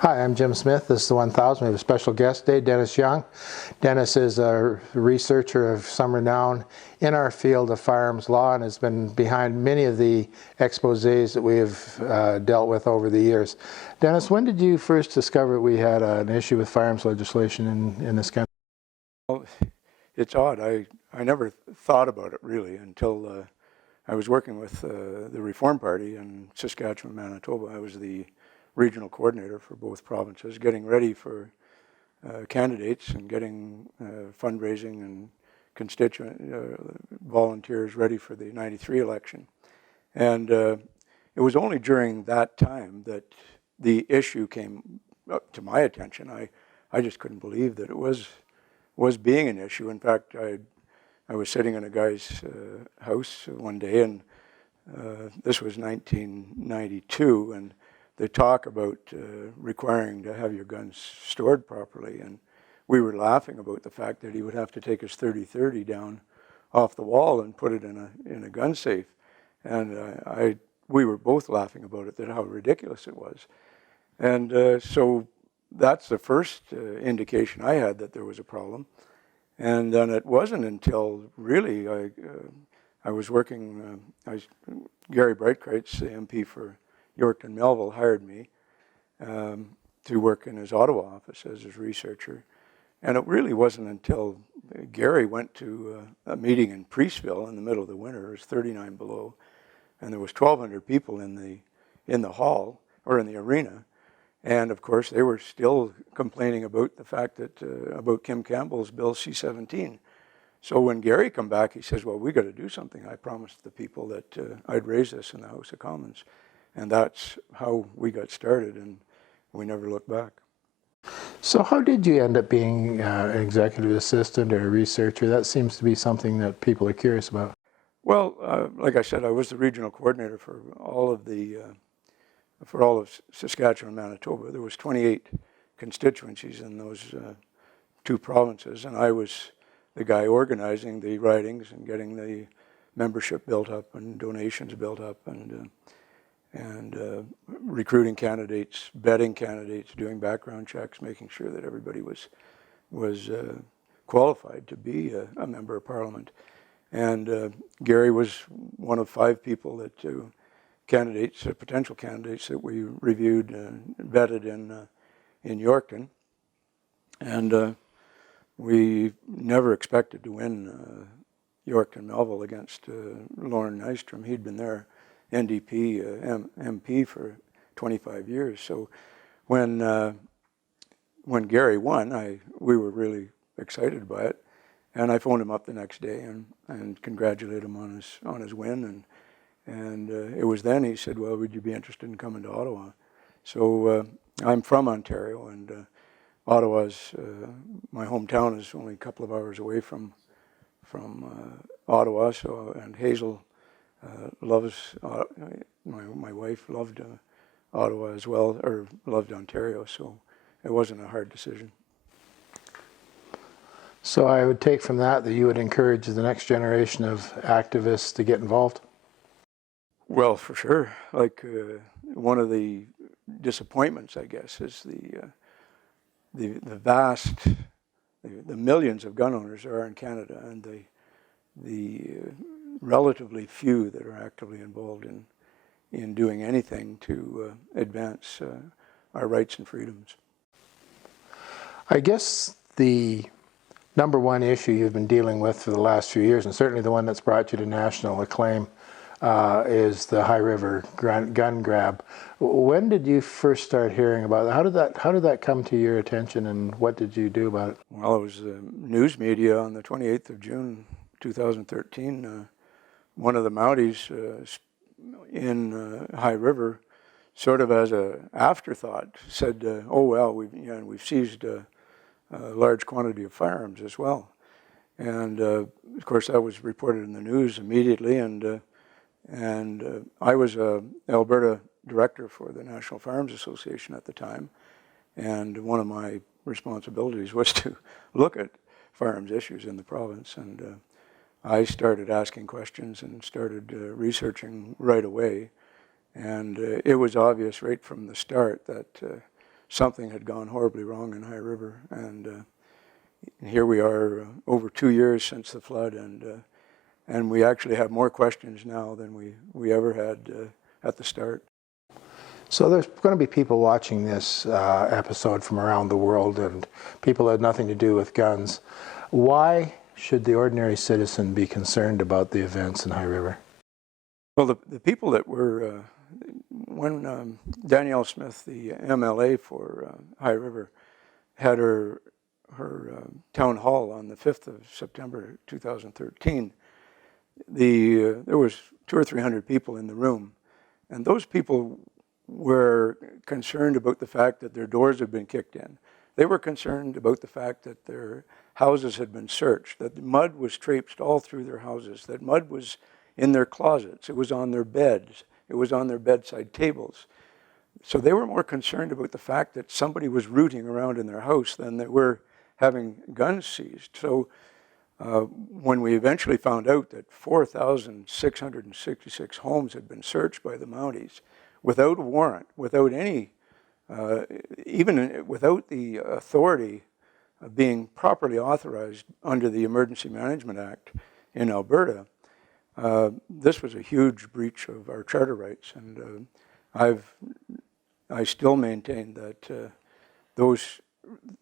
Hi, I'm Jim Smith. This is the 1000. We have a special guest today, Dennis Young. Dennis is a researcher of some renown in our field of firearms law and has been behind many of the exposés that we have dealt with over the years. Dennis, when did you first discover we had an issue with firearms legislation in this country? Well, it's odd. I never thought about it really until I was working with the Reform Party in Saskatchewan, Manitoba. I was the regional coordinator for both provinces, getting ready for candidates and getting fundraising and constituent volunteers ready for the '93 election. And it was only during that time that the issue came up to my attention. I just couldn't believe that it was being an issue. In fact, I was sitting in a guy's house one day, and this was 1992, and they talk about requiring to have your guns stored properly, and we were laughing about the fact that he would have to take his .30-30 down off the wall and put it in a gun safe, and we were both laughing about it, that how ridiculous it was, and so that's the first indication I had that there was a problem. And then it wasn't until really I was working, Gary Breitkreitz, the MP for Yorkton Melville, hired me to work in his Ottawa office as his researcher. And it really wasn't until Gary went to a meeting in Priestville in the middle of the winter. It was 39 below, and there was 1,200 people in the hall, or in the arena. And of course, they were still complaining about the fact that, about Kim Campbell's Bill C-17. So when Gary come back, he says, well, we got to do something. I promised the people that I'd raise this in the House of Commons. And that's how we got started, and we never looked back. So how did you end up being an executive assistant or a researcher? That seems to be something that people are curious about. Well, like I said, I was the regional coordinator for all of Saskatchewan, Manitoba. There was 28 constituencies in those two provinces, and I was the guy organizing the ridings and getting the membership built up and donations built up, and recruiting candidates, vetting candidates, doing background checks, making sure that everybody was qualified to be a member of Parliament. And Gary was one of 5 people that candidates, potential candidates that we reviewed and vetted in Yorkton, and we never expected to win Yorkton Melville against Lorne Nystrom. He'd been there, NDP MP for 25 years. So when Gary won, we were really excited by it, and I phoned him up the next day and congratulated him on his win. And it was then he said, well, would you be interested in coming to Ottawa? So I'm from Ontario, and Ottawa's, my hometown is only a couple of hours away from Ottawa. So, and Hazel loves, my wife loved Ottawa as well, or loved Ontario, so it wasn't a hard decision. So I would take from that you would encourage the next generation of activists to get involved? Well, for sure. Like one of the disappointments, I guess, is the vast, the millions of gun owners there are in Canada, and the relatively few that are actively involved in doing anything to advance our rights and freedoms. I guess the number one issue you've been dealing with for the last few years, and certainly the one that's brought you to national acclaim, is the High River gun grab. When did you first start hearing about it? How did that come to your attention, and what did you do about it? Well, it was news media on the 28th of June 2013. One of the Mounties in High River, sort of as an afterthought, said, oh well, we've seized a large quantity of firearms as well. And of course that was reported in the news immediately, and I was Alberta director for the National Firearms Association at the time, and one of my responsibilities was to look at firearms issues in the province, and I started asking questions and started researching right away, and it was obvious right from the start that something had gone horribly wrong in High River. And here we are over 2 years since the flood, and we actually have more questions now than we ever had at the start. So there's going to be people watching this episode from around the world, and people that have nothing to do with guns. Why should the ordinary citizen be concerned about the events in High River? Well, the people that were, when Danielle Smith, the MLA for High River, had her town hall on the 5th of September 2013, there was 200 or 300 people in the room, and those people were concerned about the fact that their doors had been kicked in. They were concerned about the fact that their houses had been searched, that mud was traipsed all through their houses, that mud was in their closets, it was on their beds, it was on their bedside tables. So they were more concerned about the fact that somebody was rooting around in their house than they were having guns seized. So when we eventually found out that 4,666 homes had been searched by the Mounties without a warrant, without any, even without the authority of being properly authorized under the Emergency Management Act in Alberta, this was a huge breach of our charter rights. And I still maintain that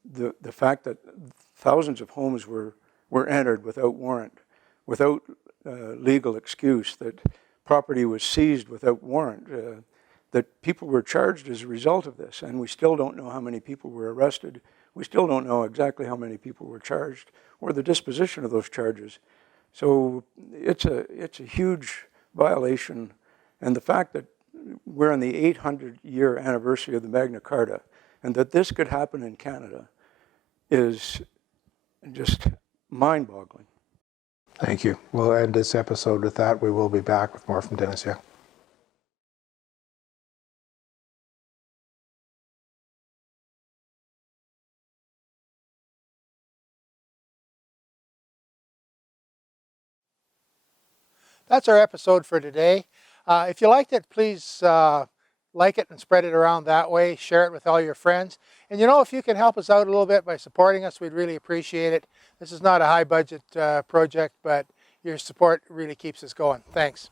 the fact that thousands of homes were entered without warrant, without legal excuse, that property was seized without warrant, that people were charged as a result of this, and we still don't know how many people were arrested. We still don't know exactly how many people were charged or the disposition of those charges. So it's a huge violation, and the fact that we're on the 800-year anniversary of the Magna Carta, and that this could happen in Canada is just mind-boggling. Thank you. We'll end this episode with that. We will be back with more from Dennis Young. That's our episode for today. If you liked it, please like it and spread it around that way. Share it with all your friends. And you know, if you can help us out a little bit by supporting us, we'd really appreciate it. This is not a high budget project, but your support really keeps us going. Thanks.